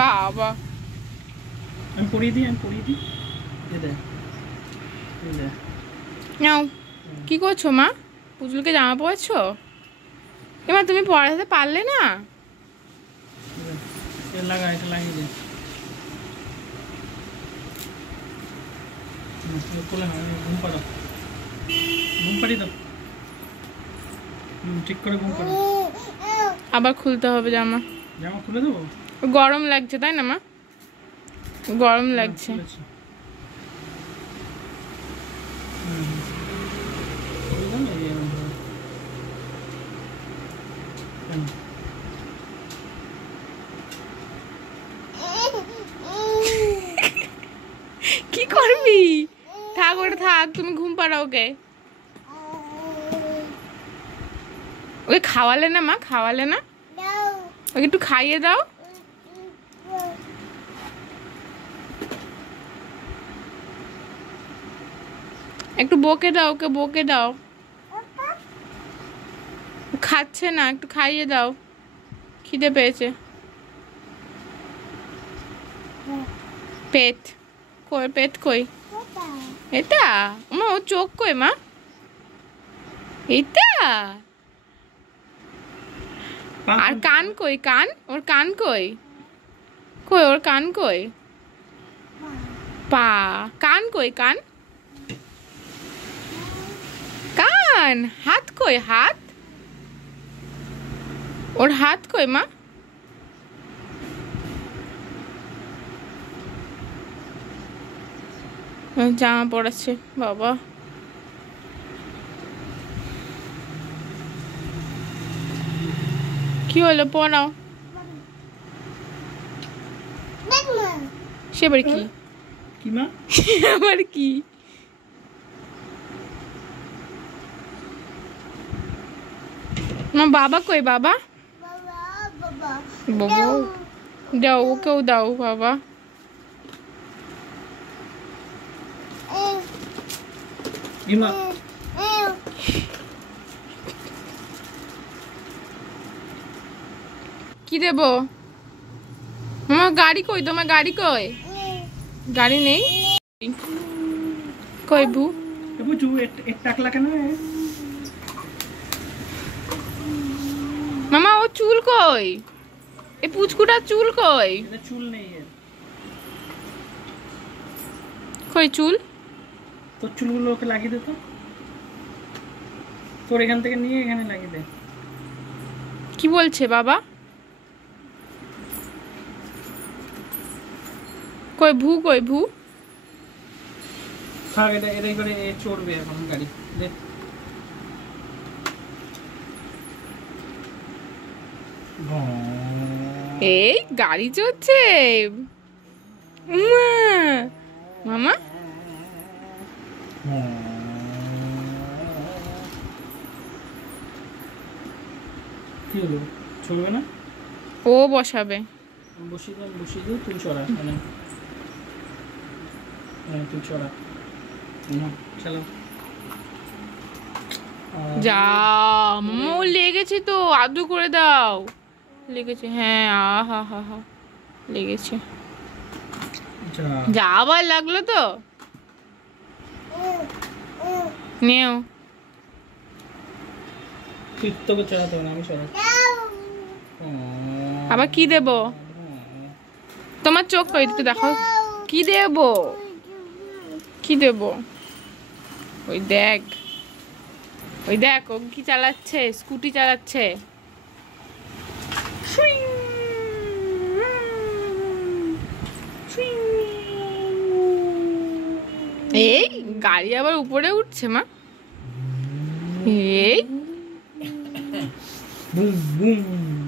বাবা আমি পরিয়ে দিই নাও। কি করছো মা? পুতুলকে জামা পরাচ্ছো? এবার তুমি পড়াতে পারলে না? লাগা, এটা লাগিয়ে দে। ঘুম পাড়িয়ে দাও। ঠিক করে ঘুম পাড়ো। আবার খুলতে হবে জামা খুলে দেবো? গরম লাগছে তাই না মা? গরম লাগছে। কি করবি? থাক ওটা থাক, তুমি ঘুম পাড়াও ওকে। ওকে খাওয়ালে না মা? খাওয়ালে না? ওকে একটু খাইয়ে দাও। একটু বকে দাও ওকে, বকে দাও। খাচ্ছে না, একটু খাইয়ে দাও, খিদে পেয়েছে। পেট কই? পেট কই? এটা মা, ও চোখ কই মা? এটা আর কান কই? কান, ওর কান কই? কই ওর কান কই? পা। কান কই? কান, কান। হাত কই? হাত, ওর হাত কই মা? জামা পড়াচ্ছে বাবা। কি হলো? পড়াও। সে আবার কি? কি মা? আবার কি? মা বাবা কই? বাবা বাবা দাও, ওকেও দাও বাবা। কি দেবো? মামা গাড়ি কই? তোমার গাড়ি কই? গাড়ি নেই কই? ভু মামা ও চুল কই? এই পুচকুটার চুল কই? চুল নেই। কই চুল? তোর চুলগুলো ওকে লাগিয়ে দে তো। তোর এখান থেকে নিয়ে এখানে লাগিয়ে দে। কি বলছে বাবা? কই ভু? কই ভু? থাক, এটাই করে চড়বে এখন গাড়ি। দে। এই গাড়ি চড়ছে মামা। কি হলো? চলবে না? ও বসাবে। বসিয়ে দে। তুই চড়া। তুই চড়া। চলো। যা মামা, ও লেগেছে তো, আদু করে দাও। লেগেছে, হ্যাঁ। আহা হা হা, লেগেছে। যা আবার লাগলো তো। নেও। তুই তোকে চড়াতে হবে না, আমি চড়াই। আবার কি দেব? তোমার চোখ কই? একটু দেখাও। কি দেব? কি দেব? ওই দেখ, ওই দেখ ও কি চালাচ্ছে, স্কুটি চালাচ্ছে। এই গাড়ি আবার উপরে উঠছে মা। এই বুম বুম।